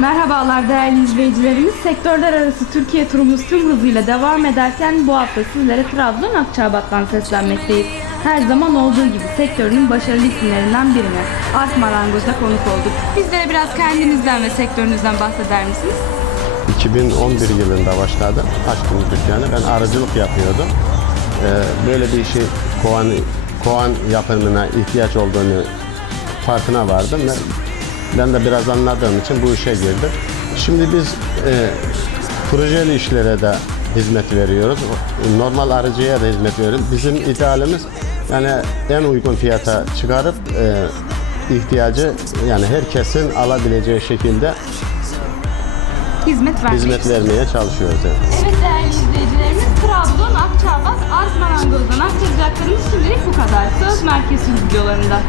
Merhabalar değerli izleyicilerimiz. Sektörler arası Türkiye turumuz tüm hızıyla devam ederken bu hafta sizlere Trabzon Akçabat'tan seslenmekteyiz. Her zaman olduğu gibi sektörünün başarılı isimlerinden birine Art Marangoz'a konuk olduk. Bizlere biraz kendinizden ve sektörünüzden bahseder misiniz? 2011 yılında başladım. Açtım dükkanı. Ben arıcılık yapıyordum. Ee, böyle bir işi kovan, kovan yapımına ihtiyaç olduğunu farkına vardım ve ben de biraz anladığım için bu işe girdim. Şimdi biz e, projeli işlere de hizmet veriyoruz. Normal arıcıya da hizmet veriyoruz. Bizim idealimiz yani en uygun fiyata çıkarıp e, ihtiyacı yani herkesin alabileceği şekilde Hizmet vermek. hizmet vermeye çalışıyoruz. yani. Evet değerli izleyicilerimiz Trabzon Akçabat Art Marangoz'dan aktaracaklarımız şimdilik bu kadar. Söz Merkez videolarında.